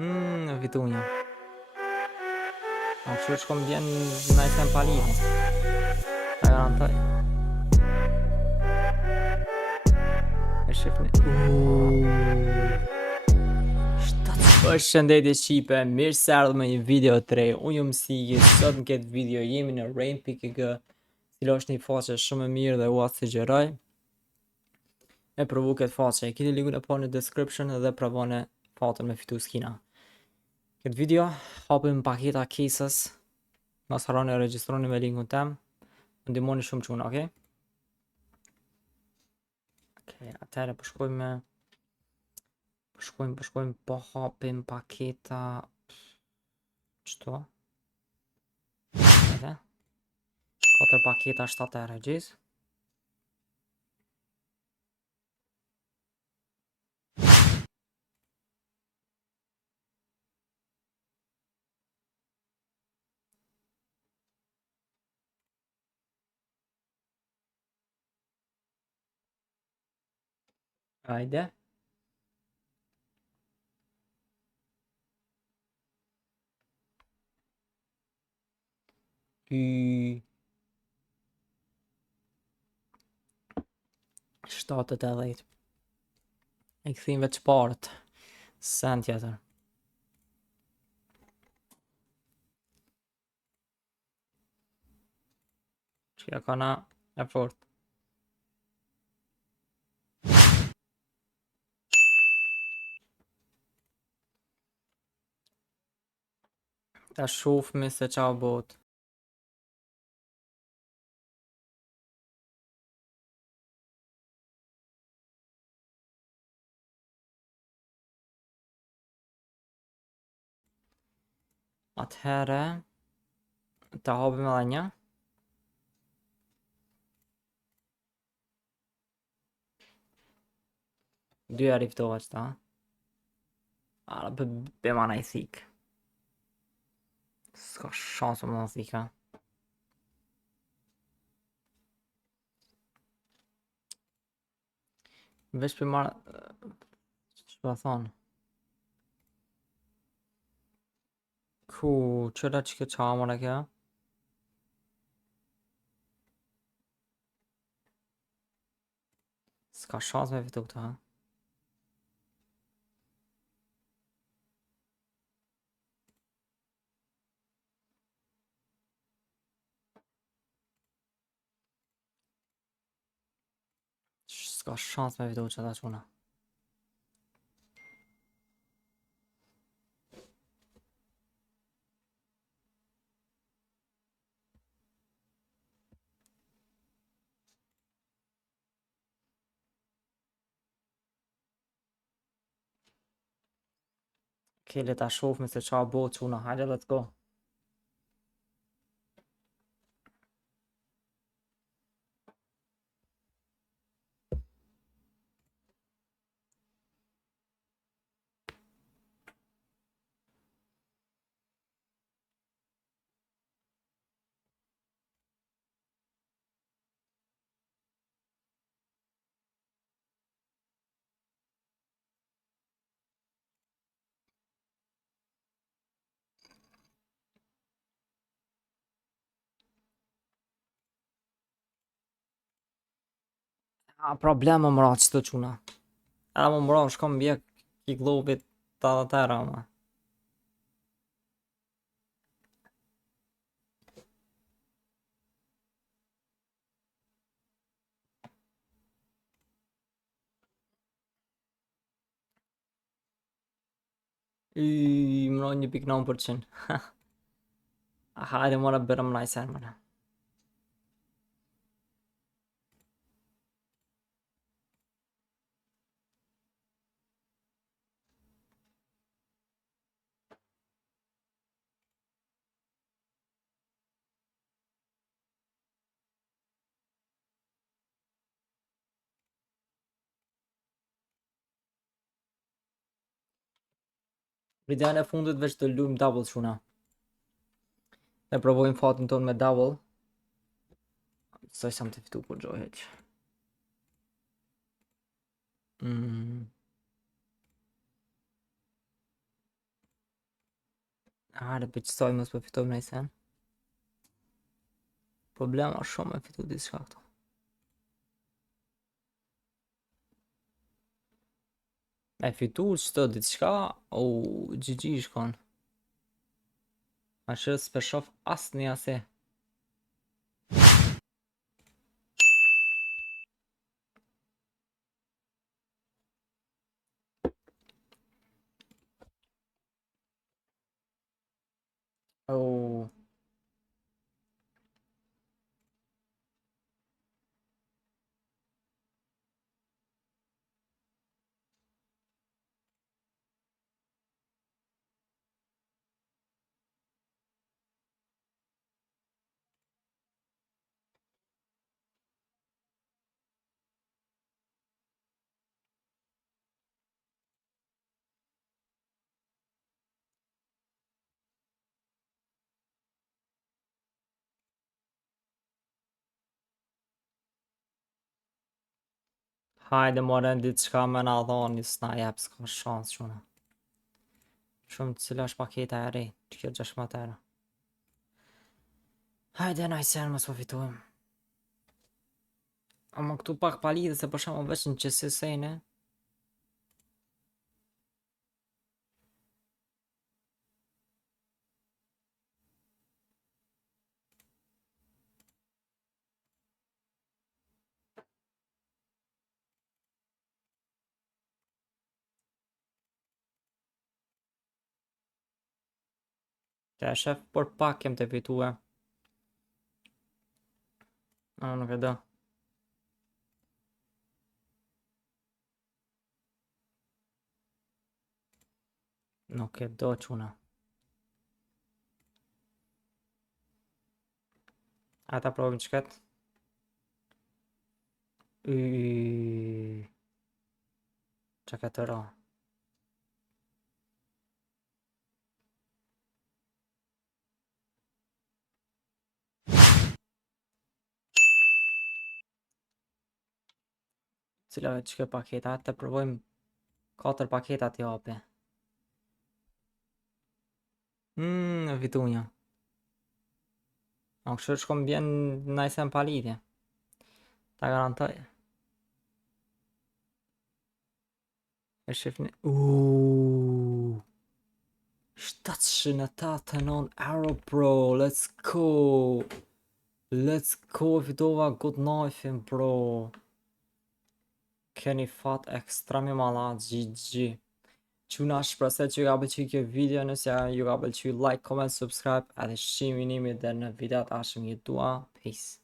Fitu një. Në kështu shkom bjen në e sem palivin. Ta garantoj. E shifni. Përshëndetje Shqipe, mirë se ardhë me një video të re. Unë jam Sigi, sot në këtë video jemi në Rain.pg, cilo është një faqe shumë e mirë dhe u atë sugjeroj. E provu këtë faqe, e kiti linkun e po në description dhe provone fatën me fitu skina. Këtë video hapim paketa cases, mos harroni regjistroni me linkun tem, më ndihmoni shumë çuna, okay? Okay, atëherë shkojmë, po hapim paketa çto? Edhe 4 paketa 7 regjis. Hajde. Y 7-10. E këthim veç parët. Sen tjetër. Që ka na e fort. Ta shufmi se qa bot. Atëherë ta hapim edhe një. Dy herë i ftohet qëta. Ara bëma na i thik. S'ka shansë më në thika. Vesh për marë... që pa thonë? Ku, qëra që këtë qamër e kjo? S'ka shansë me fitu këta, ha? S'ka shansë me fitu qëta quna. Okay, le ta shofme se qa bo quna. Hajde, let's go. Problem më mëra që të quna. Edhe më mëra shkom bjek i globit të dhe tëra, ma. Mëra 1.9%. Hajde mëra bërëm në i sen, mëna. Videon e fundit veç të lujmë double quna. Ne provojmë fatin ton me double. Soj sa më të fitu për gjoj heq. Hajde pëqësoj mos po fitojmë në sen. Problema shumë me fitu diçka këtu. Me fitu çdo diçka, GG shkon. A që s'pe shof asë një ase. Hajde more diçka me na dhoni s'na jep s'ka shans quna. Shumë cila është paketa e re, që kjo 16 euro. Hajde na i sen mos po fitojmë. Ama këtu pak palidhe se për shumë veç në qësi sejnë. Te shef, por pak kem të fitue. Nuk e do. Nuk e do quna. Ata provim qëket. Që ka të ra. Cilave që ke paketa, të provojmë 4 paketat i api. Fitu një. Në kështë shkom bjen najsen palidhje. Ta garantoj. E shifni. 789 euro bro. Let's go. Let's go. Fitova good knife bro. Keni fat ekstra mi malat, GG. Quna shpresoj që ju ka pëlqyer kjo video, nëse ju ka pëlqyer like, comment, subscribe, edhe shihemi dhe në videot ashëm jetua. Peace.